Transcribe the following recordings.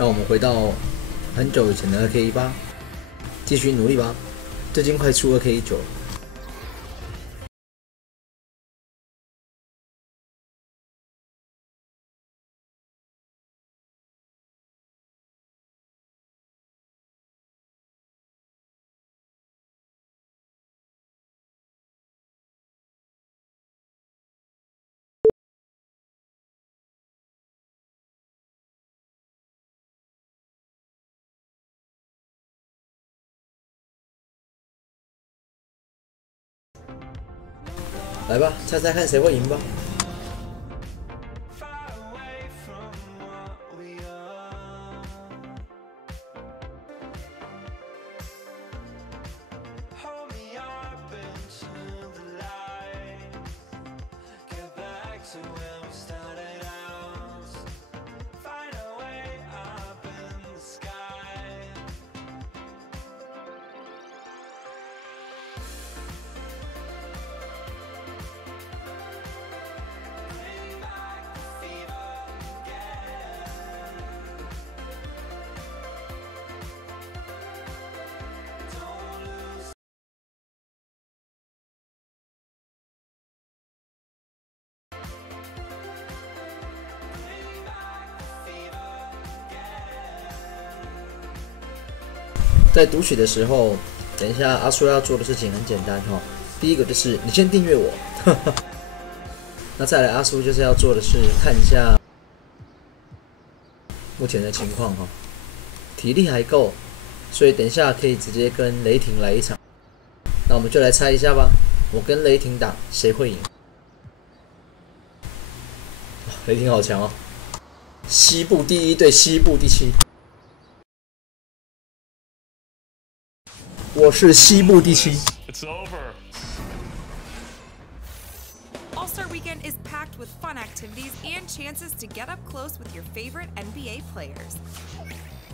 让我们回到很久以前的2K18，继续努力吧。最近快出2K19了。来吧，猜猜看谁会赢吧。在读取的时候，等一下阿苏要做的事情很简单哈。第一个就是你先订阅我，那再来阿苏就是要做的是看一下目前的情况哈，体力还够，所以等一下可以直接跟雷霆来一场。那我们就来猜一下吧，我跟雷霆打谁会赢？雷霆好强哦，西部第1对西部第7。我是西部第7。All-Star Weekend is packed with fun activities and chances to get up close with your favorite NBA players.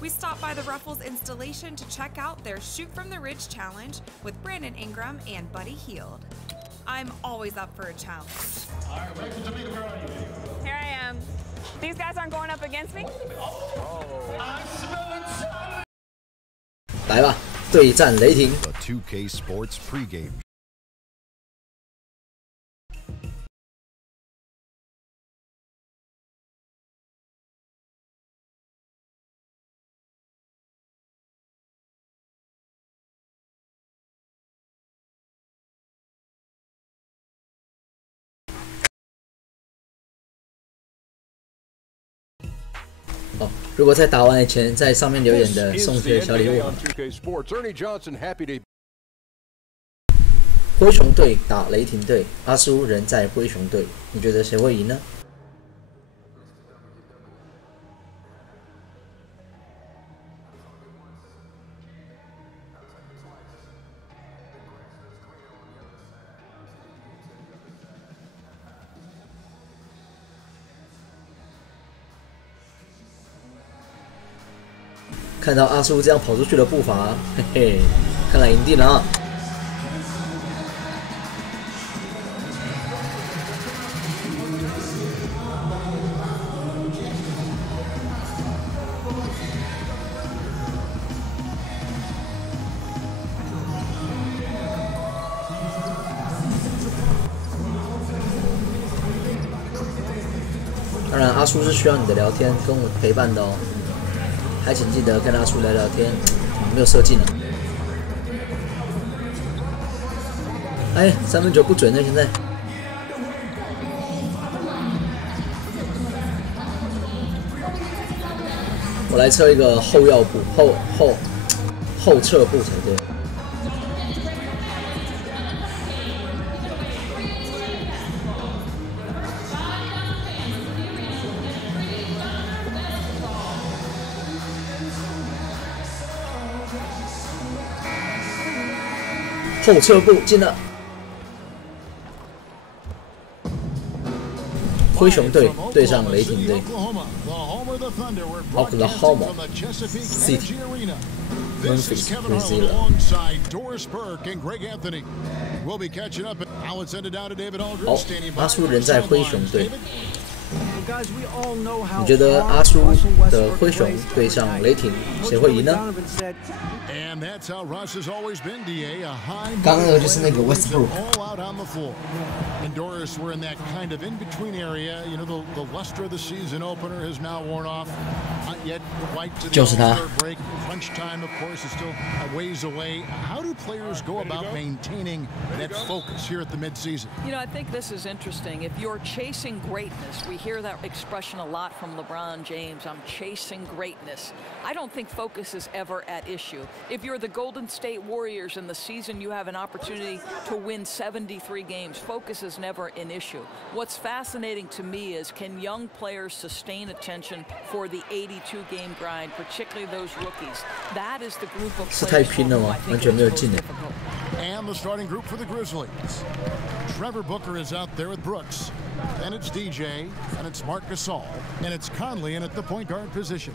We stopped by the Ruffles installation to check out their Shoot from the Ridge challenge with Brandon Ingram and Buddy Hield. I'm always up for a challenge. Here I am. These guys aren't going up against me? 来吧，对战雷霆。 2K Sports pregame. 哦，如果在打完以前在上面留言的，送些小礼物。灰熊队打雷霆队，阿苏人在灰熊队，你觉得谁会赢呢？看到阿苏这样跑出去的步伐，嘿嘿，看来赢定了啊！当然，阿苏是需要你的聊天跟我陪伴的哦。 还请记得跟阿苏聊聊天，没有射进了。哎，9分不准呢，现在。我来测一个后腰步，后撤步才对。后撤步进了。灰熊队对上雷霆队。Oklahoma City Memphis Brazil。好，阿苏人在灰熊队。你觉得阿苏的灰熊对上雷霆，谁会赢呢？刚刚那个就是那个 Westbrook。就是他。You know, I think this is interesting. If you're chasing greatness, we hear that expression a lot from LeBron James. I'm chasing greatness. I don't think focus is ever at issue. If you're the Golden State Warriors in the season, you have an opportunity to win 73 games. Focus is never an issue. What's fascinating to me is can young players sustain attention for the 82-game grind, particularly those rookies? That is the group of players. 是太拼了吗？完全没有进诶。And the starting group for the Grizzlies. Trevor Booker is out there with Brooks. Then it's DJ, and it's Marc Gasol, and it's Conley in at the point guard position.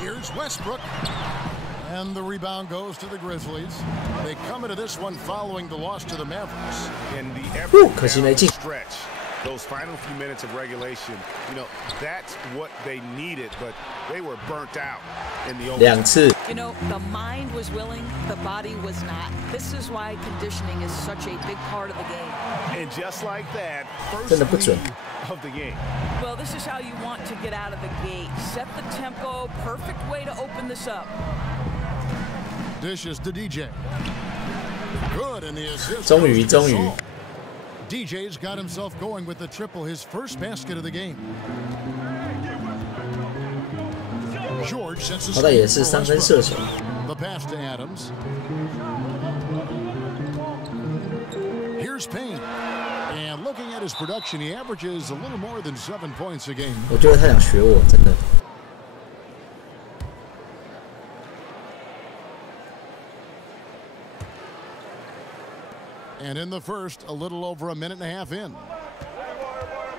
Here's Westbrook. And the rebound goes to the Grizzlies. They come into this one following the loss to the Mavericks. In the effort stretch. Those final few minutes of regulation, you know, that's what they needed, but they were burnt out in the overtime. You know, the mind was willing, the body was not. This is why conditioning is such a big part of the game. And just like that, first lead of the game. Well, this is how you want to get out of the gate. Set the tempo, perfect way to open this up. Dishes to DJ. Good in the assist. 终于。DJ's got himself going with the triple, his first basket of the game. George sets the 好歹也是3分射手。The pass to Adams. Here's Payne. And looking at his production, he averages a little more than 7 points a game. 我觉得他想学我，真的。And in the first, a little over a minute and a half in.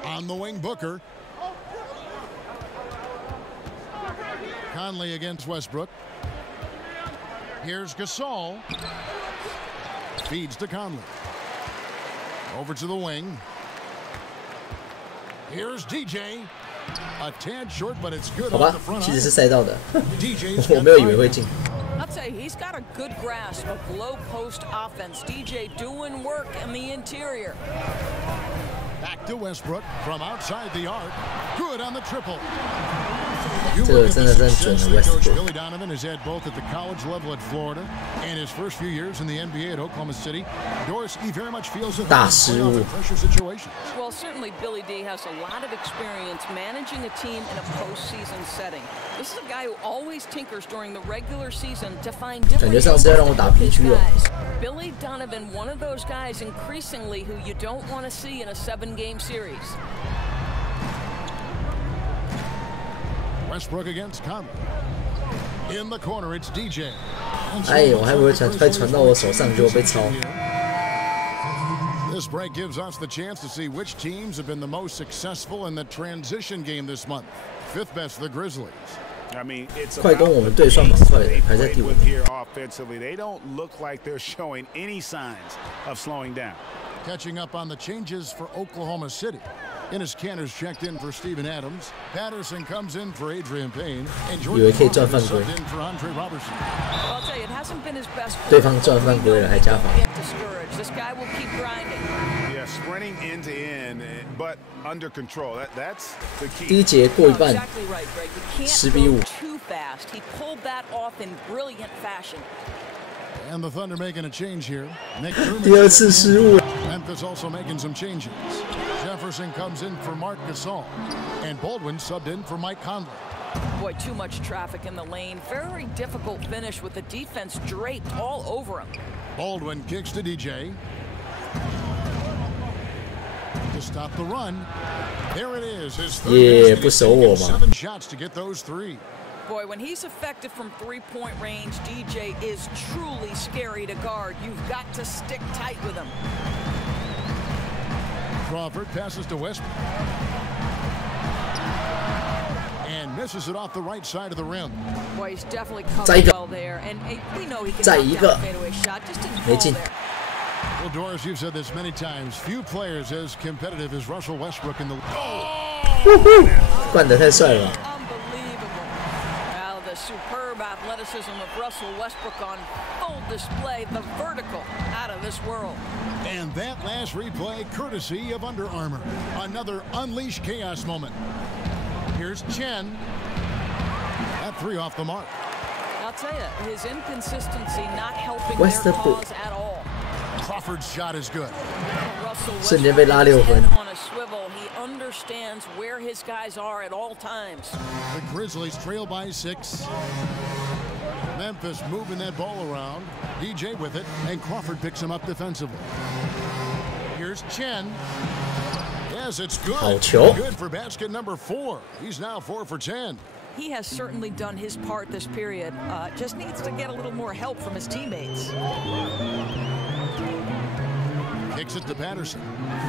On the wing, Booker. Conley against Westbrook. Here's Gasol. Feeds to Conley. Over to the wing. Here's DJ. A tad short, but it's good. 好吧，其实是赛道的，我没有以为会进。I'll tell you, he's got a good grasp of low post offense. DJ doing work in the interior. Back to Westbrook from outside the arc. Good on the triple. 这个真的准的 Westbrook. Billy Donovan has had both at the college level at Florida and his first few years in the NBA at Oklahoma City. Doris, he very much feels it. 大失误。 Well, certainly Billy D has a lot of experience managing a team in a postseason setting. This is a guy who always tinkers during the regular season to find different ways to his guys. Billy Donovan, one of those guys increasingly who you don't want to see in a 7-game series. Westbrook against Conley. In the corner, it's DJ. 哎，我还以为快传到我手上就被抄。 This break gives us the chance to see which teams have been the most successful in the transition game this month. Fifth best, the Grizzlies. I mean, it's 快攻我们对算蛮快的，还在第5。 Here offensively, they don't look like they're showing any signs of slowing down. Catching up on the changes for Oklahoma City. Enes Kanter's checked in for Steven Adams. Patterson comes in for Adrian Payne. And Jordan is subbed in for Andre Robertson. I'll tell you, it hasn't been his best. 对方赚犯规了，还加罚。 Get discouraged. This guy will keep grinding. Yeah, sprinting end to end, but under control. That's the key. 第一节过一半，10比5。 Too fast. He pulled that off in brilliant fashion. And the Thunder making a change here. 第二次失误。 Memphis also making some changes. Jefferson comes in for Marc Gasol, and Baldwin subbed in for Mike Conley. Boy, too much traffic in the lane. Very difficult finish with the defense draped all over him. Baldwin kicks to DJ. To stop the run. There it is. His third不守我嘛。 7 shots to get those 3. Boy, when he's effective from three-point range, DJ is truly scary to guard. You've got to stick tight with him. Crawford passes to Westbrook. And misses it off the right side of the rim. Boy, he's definitely covered well there. And we know he can knock down a fadeaway shot. Just didn't fall there. Well, Doris, you've said this many times. Few players as competitive as Russell Westbrook in the. 灌得太帅了。 The superb athleticism of Russell Westbrook on full display, the vertical out of this world. And that last replay, courtesy of Under Armour. Another Unleash Chaos moment. Here's Chen. That three off the mark. I'll tell you, his inconsistency not helping their cause at all. Crawford's shot is good. Russell 瞬间被拉6分。 on a swivel. He understands where his guys are at all times. The Grizzlies trail by 6. Memphis moving that ball around. DJ with it, and Crawford picks him up defensively. Here's Chen. Yes, it's good. 好球。 Good for basket number 4. He's now 4 for 10. He has certainly done his part this period. Just needs to get a little more help from his teammates. Kicks it to Patterson.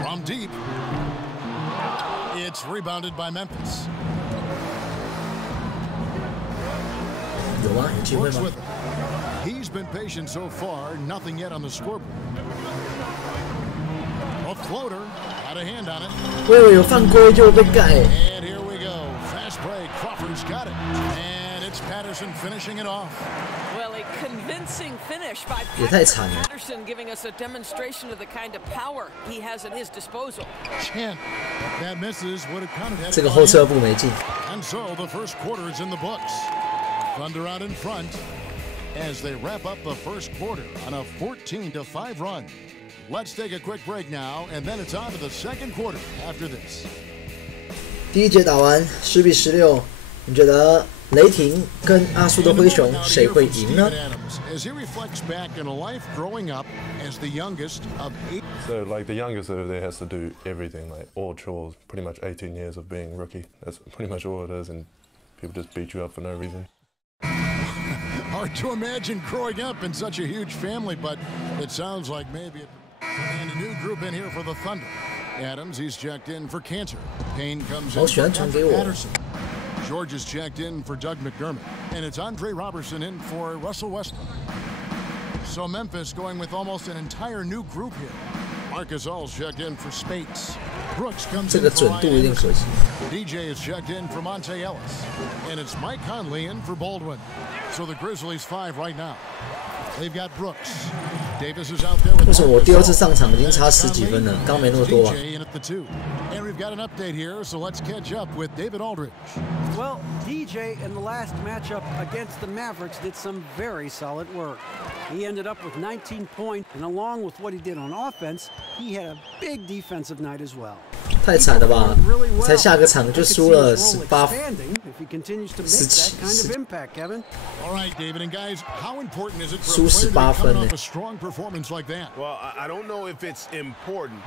From deep. It's rebounded by Memphis. 有吗？有机会 Brooks 吗？ with it. He's been patient so far. Nothing yet on the scoreboard. A floater. Got a hand on it. 我以为有犯规就被盖。 And here we go. Fast break. Crawford's got it. And it's Patterson finishing it off. Well, a convincing finish by 也太惨了。 Patterson, giving us a demonstration of the kind of power he has at his disposal. Chen. That misses. Would have counted. 这个后撤步没进。 And so the first quarter is in the books. Thunder out in front as they wrap up the first quarter on a 14-5 run. Let's take a quick break now, and then it's on to the second quarter after this. 第一节打完10比16，你觉得雷霆跟阿苏的灰熊谁会赢呢？ As he reflects back on a life growing up as the youngest of 8. So, like, the youngest over there has to do everything, like all chores, pretty much 18 years of being rookie. That's pretty much all it is, and people just beat you up for no reason. Hard to imagine growing up in such a huge family, but it sounds like maybe it. And a new group in here for the Thunder. Adams, he's checked in for Cantor. Payne comes in for Patterson. George is checked in for Doug McDermott. And it's Andre Robertson in for Russell Westbrook. So Memphis going with almost an entire new group here. Marcus All's checked in for Spates. Brooks comes in for Ryan. DJ is checked in for Monte Ellis. And it's Mike Conley in for Baldwin. So the Grizzlies 5 right now. They've got Brooks. Davis is out there with 为什么我第二次上场已经差10几分了？刚没那么多啊。 And we've got an update here, so let's catch up with David Aldridge. Well, DJ in the last matchup against the Mavericks did some very solid work. He ended up with 19 points, and along with what he did on offense, he had a big defensive night as well. 太惨了吧！才下个场就输了18。All right, David and guys, how important is it for 输18分呢？ a strong performance like that? Well, I don't know if it's important,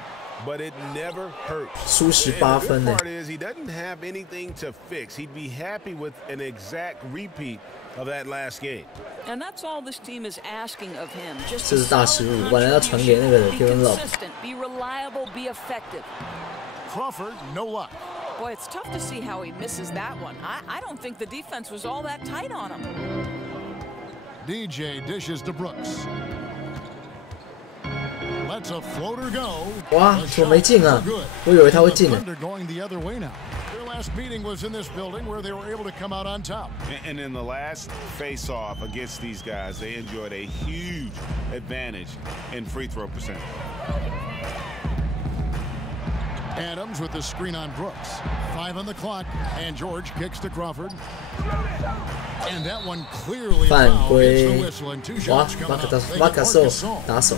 but it never hurts. 输18分呢？ The part is he doesn't have anything to fix. He'd be happy with an exact repeat of that last game. And that's all this team is asking of him. Just 这是大失误，本来要传给那个 Kevin Love。 Be reliable, be effective. Crawford, no luck. Boy, it's tough to see how he misses that one. I don't think the defense was all that tight on him. DJ dishes to Brooks. Lets a floater go. 哇，球没进啊！我以为他会进呢。 Going the other way now. Their last meeting was in this building where they were able to come out on top. And in the last face-off against these guys, they enjoyed a huge advantage in free throw percentage. Adams with the screen on Brooks. 5 on the clock, and George kicks to Crawford. And that one clearly 犯 gets the 规 whistle and 2哇 shots come out. They 马 get 卡索 Marcus 打手。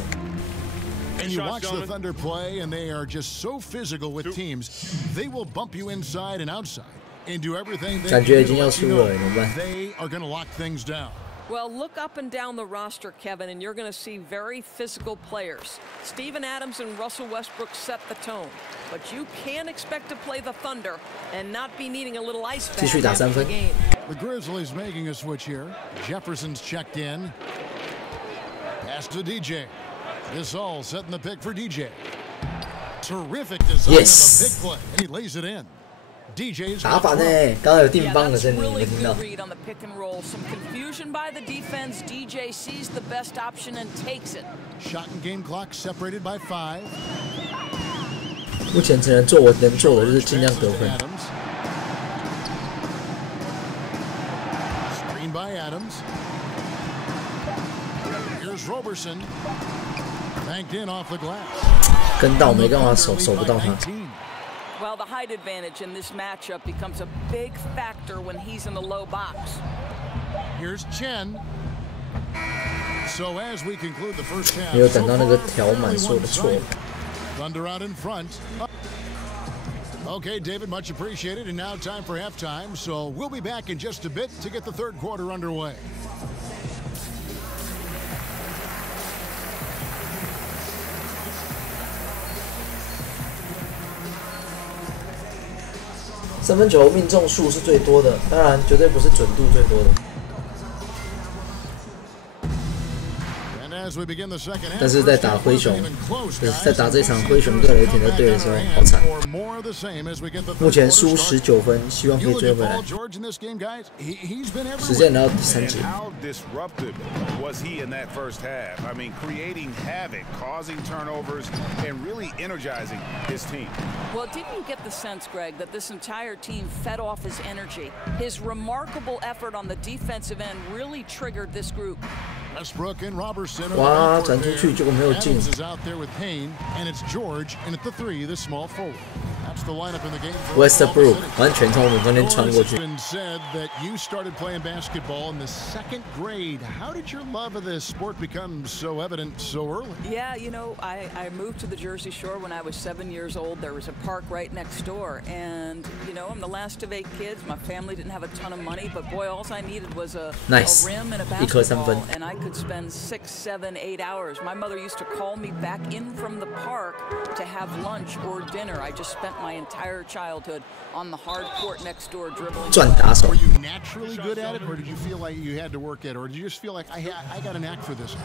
And you watch the Thunder play, and they are just so physical with teams. They will bump you inside and outside and do everything they can to let you know they are going to lock things down. Well, look up and down the roster, Kevin, and you're going to see very physical players. Steven Adams and Russell Westbrook set the tone. But you can't expect to play the Thunder and not be needing a little ice bath after the game. The Grizzlies making a switch here. Jefferson's checked in. Pass to DJ. This all setting the pick for DJ. Terrific design on the pick play. And he lays it in. DJ's 打反呢，刚刚有定帮的声音，你没听到？ Some confusion by the defense. DJ sees the best option and takes it. Shot and game clock separated by 5. 目前只能做我能做的就是尽量得分。 Screen by Adams. Here's Roberson. Banked in off the glass. 跟到没办法守不到他。 Well, the height advantage in this matchup becomes a big factor when he's in the low box. Here's Chen. So as we conclude the first half, 没有等到那个条码说的错。 Thunder out in front. Okay, David, much appreciated. And now time for halftime. So we'll be back in just a bit to get the third quarter underway. 三分球命中数是最多的，当然绝对不是准度最多的。但是在打灰熊，在打这场灰熊对雷霆的队的时候，好惨。目前输19分，希望可以追回来。时间来到第3节。 Well, didn't you get the sense, Greg, that this entire team fed off his energy? His remarkable effort on the defensive end really triggered this group. Westbrook and Robertson. 哇，转出去结果没有进。 Is out there with Payne, and it's George, and at the 3, the small forward. That's the lineup in the game. Westbrook 完全从我们中间穿过去。 Said that you started playing basketball in the 2nd grade. How did your love of this sport become so evident so early? Yeah, you know, I moved to the Jersey Shore when I was 7 years old. There was a park right next door, and you know, I'm the last of 8 kids. My family didn't have a ton of money, but boy, all I needed was a rim and a basketball, and I could spend 6, 7, 8 hours. My mother used to call me back in from the park to have lunch or dinner. I just spent my entire childhood on the hard court next door dribbling. Were you naturally good at it, or did you feel like you had to work at it, or did you just feel like I got a knack for this?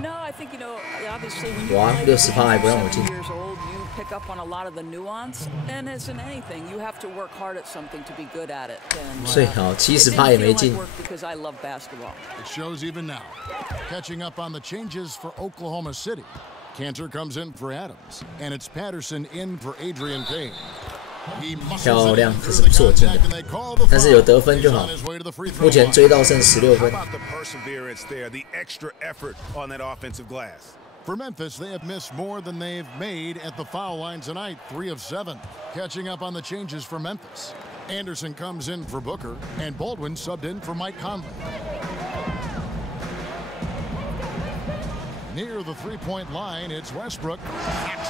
No, I think, you know, obviously when you're 7 years old, you pick up on a lot of the nuance, and as in anything, you have to work hard at something to be good at it. 所以好，70%也没进。 Because I love basketball. It shows even now. Catching up on the changes for Oklahoma City. Cantor comes in for Adams, and it's Patterson in for Adrian Payne. 漂亮，可是不是我进的，但是有得分就好。目前追到剩16分。 For Memphis, they have missed more than they've made at the foul line tonight, 3 of 7. Catching up on the changes for Memphis. Anderson comes in for Booker, and Baldwin subbed in for Mike Conley. Near the 3-point line, it's Westbrook.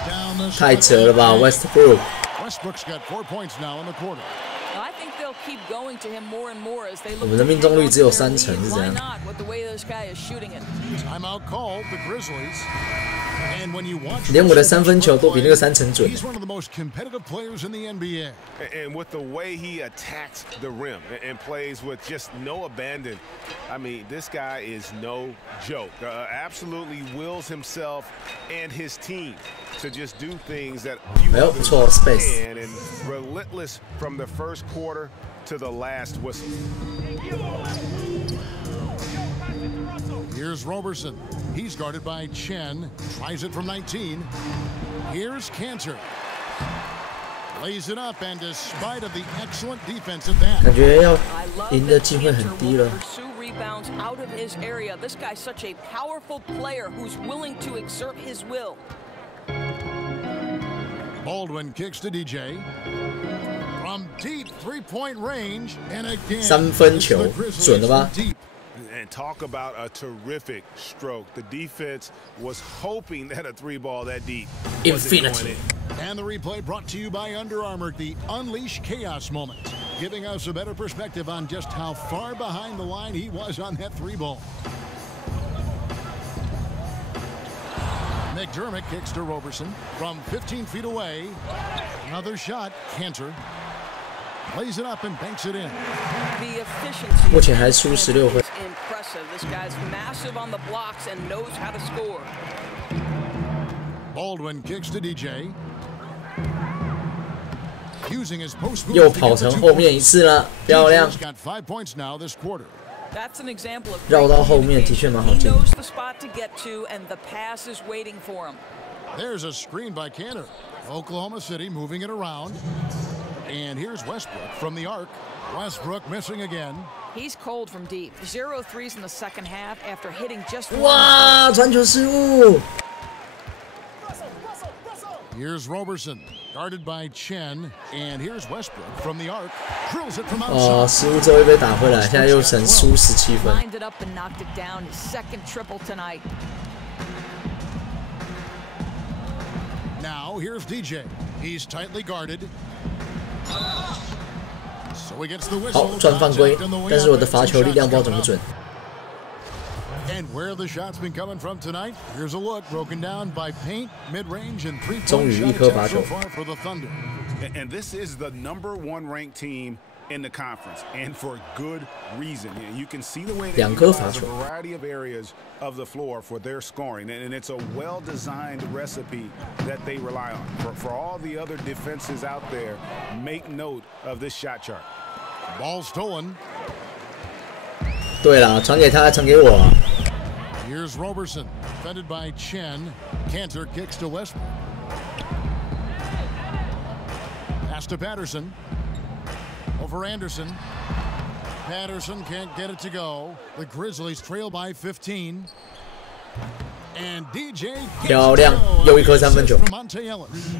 Down the 太扯了吧 ，Westbrook。 Westbrook's got 4 points now in the quarter. I think they'll keep going to him more and more as they look. 我们的命中率只有3成，是这样。 Why not? With the way this guy is shooting it. Timeout called the Grizzlies. And when you watch, 连我的3分球都比那个3成准。 He's one of the most competitive players in the NBA. And with the way he attacks the rim and plays with just no abandon, I mean, this guy is no joke. Absolutely wills himself and his team to just do things that few others can, and relentless from the first quarter to the last whistle. Here's Roberson. He's guarded by Chen. Tries it from 19. Here's Cantor. Lays it up, and despite of the excellent defense at that, 感觉要赢的机会很低了。 Rebounds out of his area. This guy's such a powerful player who's willing to exert his will. Baldwin kicks to DJ. From deep 3-point range, and again, 3分球准了吧？ And talk about a terrific stroke. The defense was hoping that a 3-ball that deep Infinity. And the replay brought to you by Under Armour, the Unleash Chaos moment, giving us a better perspective on just how far behind the line he was on that 3-ball. McDermott kicks to Roberson from 15 feet away. Another shot, Cantor. Lays it up and banks it in. The efficiency 目前还输16分。 impressive. This guy's massive on the blocks and knows how to score. Baldwin kicks to DJ. using his post move 又跑成后面一次了，漂亮。 got 5 points now this quarter. That's an example of 绕到后面的确蛮好 he 进。 knows the spot to get to, and the pass is waiting for him. There's a screen by Cantor. Oklahoma City moving it around. And here's Westbrook from the arc. Westbrook missing again. He's cold from deep. 0 threes in the second half after hitting just one. 哇，传球失误。 Here's Roberson, guarded by Chen. And here's Westbrook from the arc. Drills it from 哦， outside. 失误之后又被打回来，现在又成输17分。 Lined it up and knocked it down. His second triple tonight. Now here's DJ. He's tightly guarded. So he gets the 好， whistle. 赚犯规 Contact on the way， 但是我的 out. 罚球力量不知道怎么 Shots 准。 And where the shots been coming from tonight? Here's a look broken down by paint, mid-range, and 终 3-point 于 shot 一颗罚 attempts 球 so far for the Thunder. And this is the #1 ranked team in the conference, and for good reason. You can see the way they 2颗罚 utilize 球 a variety of areas of the floor for their scoring, and it's a well-designed recipe that they rely on. For all the other defenses out there, make note of this shot chart. Ball stolen. 对啦，传给他，传给我啊。 Here's Roberson, defended by Chen. Cantor kicks to Westbrook. Pass to Patterson. Over Anderson. Patterson can't get it to go. The Grizzlies trail by 15. And DJ gets 漂亮， it to go. 又一颗3分球。 From Monte Ellis.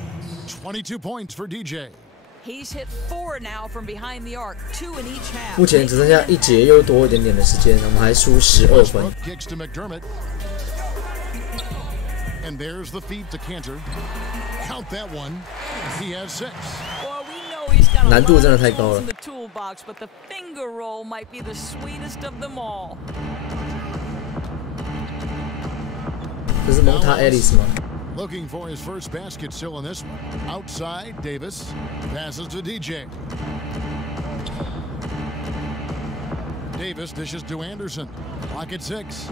22 points for DJ. He's hit 4 now from behind the arc, 2 in each half. 目前只剩下1节又多一点点的时间，我们还输12分。 Westbrook kicks to McDermott. And there's the feed to Cantor. Count that one. He has 6. Well, we know he's got a 难度 lot 真的 of 太高 tools 了。 in the toolbox, but the finger roll might be the sweetest of them all. 这是蒙塔 Ellis 吗？ Looking for his first basket still in this one. Outside, Davis passes to DJ. Davis dishes to Anderson. Clock at 6.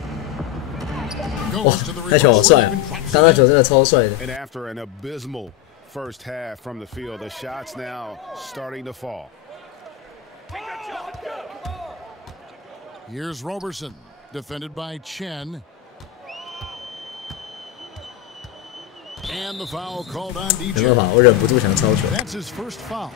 哇，那球好帅啊！刚刚球真的超帅的。 And after an abysmal first half from the field, the shots now starting to fall. Here's Roberson, defended by Chen. And the foul called on 没办法， DJ. 我忍不住想抄球。 That's his first foul.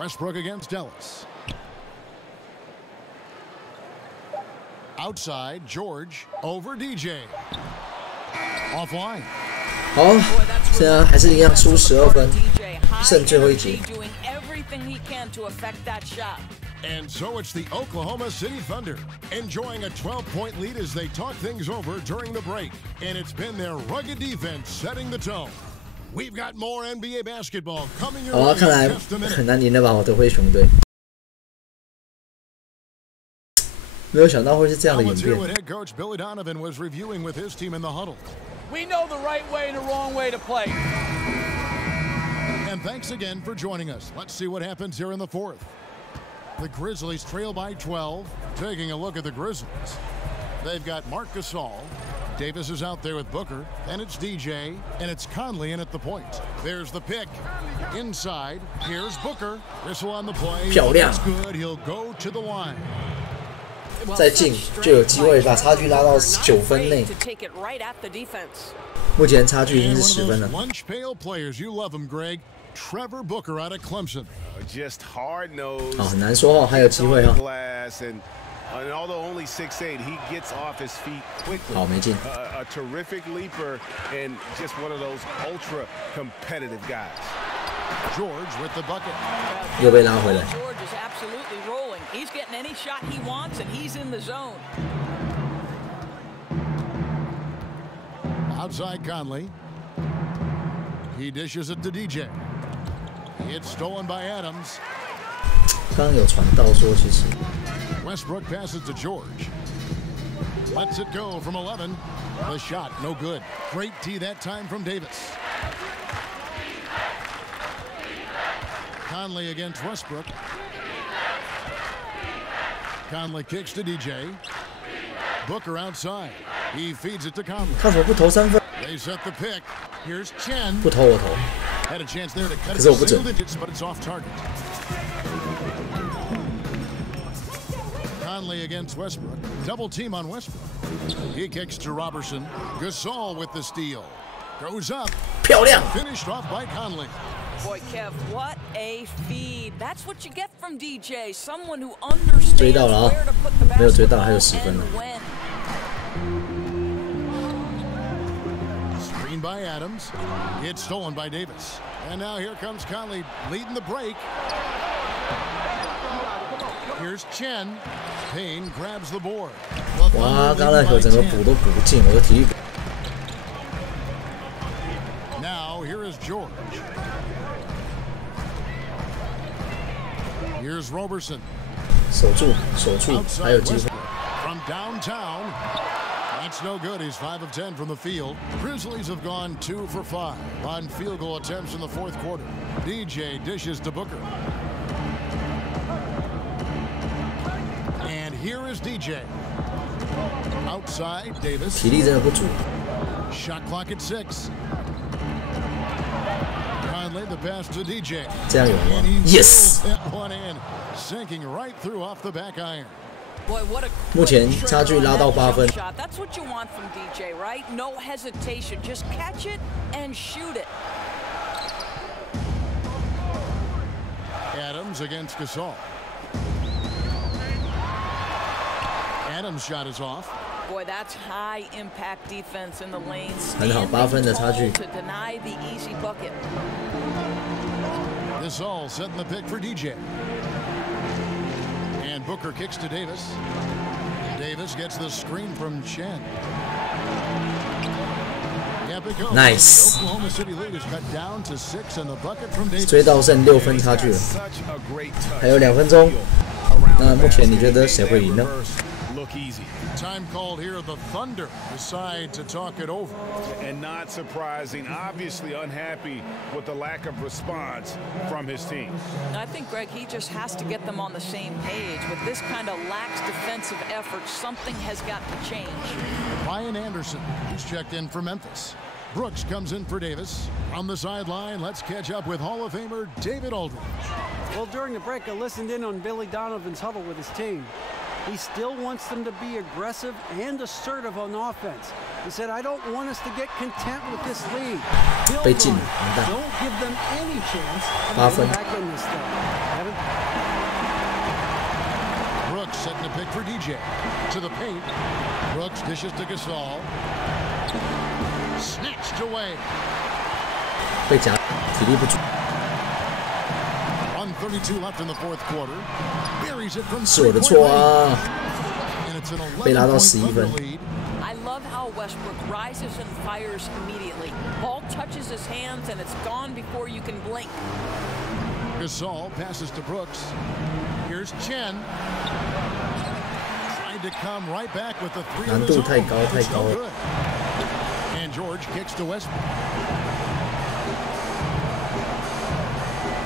Westbrook against Ellis. Outside, George over DJ. Offline. 好，现在还是一样输12分，剩最后一节。 doing everything he can to affect that shot. And so it's the Oklahoma City Thunder enjoying a 12-point lead as they talk things over during the break. And it's been their rugged defense setting the tone. We've got more NBA basketball coming your 好 way 啊，看来 in just a minute. 很难赢的吧，我的灰熊队。没有想到会是这样的 Now 演 let's hear 变。 what head coach Billy Donovan was reviewing with his team in the huddle. We know the right way and the wrong way to play. And thanks again for joining us. Let's see what happens here in the fourth. The Grizzlies trail by 12. Taking a look at the Grizzlies. They've got Marc Gasol. Davis is out there with Booker. And it's DJ. And it's Conley in at the point. There's the pick. Inside. Here's Booker. Whistle on the play. 漂亮。 That's good. He'll go to the line. 再进就有机会把差距拉到9分内。 To take it right at the defense. 目前差距已经 And 是 one 10 of 分 those 了。 lunch pail players. You love him, Greg. Trevor Booker out of Clemson. Just hard-nosed. 好，很难说哦，还有机会哦。 Glass and although only 6'8", he gets off his feet quickly. 好，没进。 A terrific leaper and just one of those ultra competitive guys. George with the bucket. 又被拉回来。 George is absolutely rolling. He's getting any shot he wants, and he's in the zone. Outside Conley. He dishes it to DJ. It's stolen by Adams. 刚刚有传到说，其实 Westbrook passes to George. Lets it go from 11. The shot, no good. Great tee that time from Davis. Conley against Westbrook. Conley kicks to DJ. Booker outside. He feeds it to Conley. 看什么不投3分？ They set the pick. Here's Chen. 不投我投。 Had a chance there to cut it 可是我不 to 准。 single digits, but it's off target. Conley against Westbrook. Double team on Westbrook. He kicks to Robertson. Gasol with the steal. Goes up. 漂亮。 Finished off by Conley. Boy, Kev, what a feed. That's what you get from DJ. Someone who understands 追到了啊 where to put the 没有追到，还有 basketball 10分呢 and when. Screen by Adams. It's stolen by Davis. And now here comes Conley leading the break. Here's Chen. Payne grabs the board. 哇，橄榄球整个补都补不进，我的体育。 Now here is George. Here's Robertson. 守住，还有机会。 From downtown. That's no good. He's 5 of 10 from the field. Grizzlies have gone 2 for 5 on field goal attempts in the fourth quarter. DJ dishes to Booker. And here is DJ. Outside, Davis. 体力真的不足。 Shot clock at 6. Conley the pass to DJ. 这样有吗 And he ？Yes。 drills that one in, sinking right through off the back iron. Boy, what a 目前差距拉到8分。 shot. That's what you want from DJ, right? No hesitation. Just catch it and shoot it. Adams against Gasol. Adams' shot is off. Boy, that's high impact defense in the lane. 很好，8分的差距。 To deny the easy bucket. Gasol setting the pick for DJ. And Booker kicks to Davis. Davis gets the screen from Chen. Nice. Oklahoma City lead is cut down to 6 and the bucket from Davis. 追到剩6分差距了，还有2分钟。那目前你觉得谁会赢呢？ Look easy. Time called here. The Thunder decide to talk it over. And not surprising, obviously unhappy with the lack of response from his team. I think, Greg, he just has to get them on the same page. With this kind of lax defensive effort, something has got to change. Ryan Anderson, who's checked in for Memphis. Brooks comes in for Davis. On the sideline, let's catch up with Hall of Famer David Aldridge. Well, during the break, I listened in on Billy Donovan's huddle with his team. He still wants them to be aggressive and assertive on offense. He said, I don't want us to get content with this lead. Build on it. Don't give them any chance of getting back in this thing. Brooks setting the pick for DJ. To the paint. Brooks dishes to Gasol. Snatched away. 被夹，体力不足。 1:32 left in the fourth quarter. Buries it from 是我的错啊！ and it's an 被拉到 11-point 11分。 Thunder lead. I love how Westbrook rises and fires immediately. Ball touches his hands and it's gone before you can blink. Gasol passes to Brooks. Here's Chen. Trying to come right back with the 3 难 of 度 his 太 own. 高，太 It's 高 no 了。 good. And George kicks to Westbrook.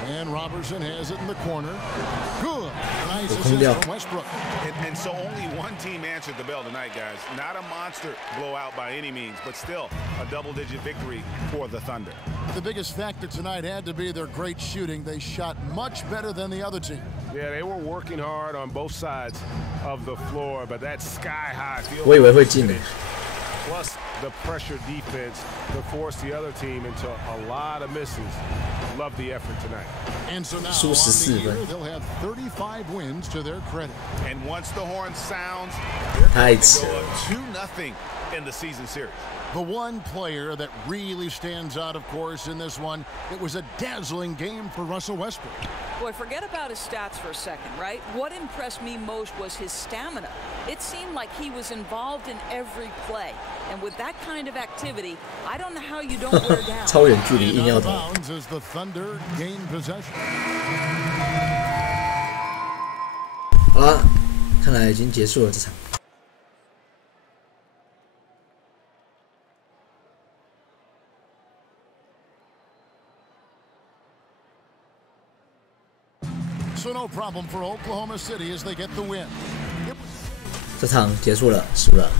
And Robertson has it in the corner. Good. Nice assist from Westbrook. And so only one team answered the bell tonight, guys. Not a monster blowout by any means, but still a double-digit victory for the Thunder. The biggest factor tonight had to be their great shooting. They shot much better than the other team. Yeah, they were working hard on both sides of the floor, but that sky-high field 我以为会进的。 plus the pressure defense to force the other team into a lot of misses. Love the effort tonight. And so now on 输the 14 year, 分。 they'll have 35 wins to their credit. And once the horn sounds, they're 太 going to 扯 go 了。 up 2-0 in the season series. The one player that really stands out, of course, in this one, it was a dazzling game for Russell Westbrook. Boy, forget about his stats for a second, right? What impressed me most was his stamina. It seemed like he was involved in every play. And with that kind of activity, I don't know how you don't wear down. 超远距离硬要 Out of 投。 bounds as the Thunder gain possession. 好了，看来已经结束了这场。 So no problem for Oklahoma City as they get the win. 这这场结束了，输了。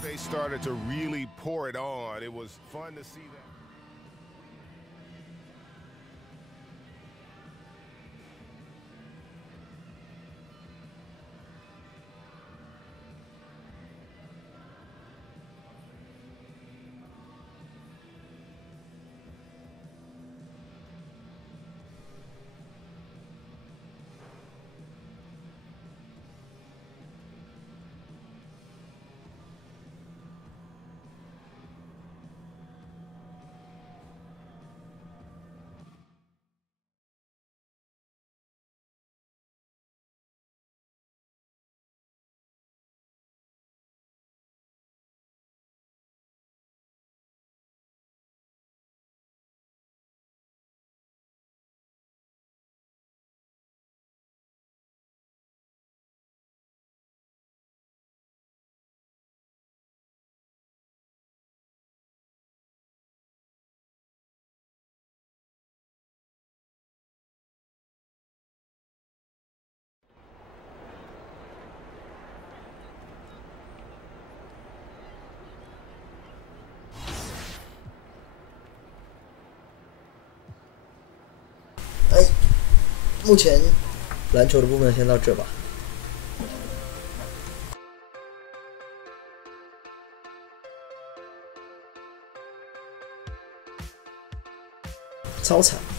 They started to really pour it on. It was fun to see that.目前篮球的部分先到这吧。超惨。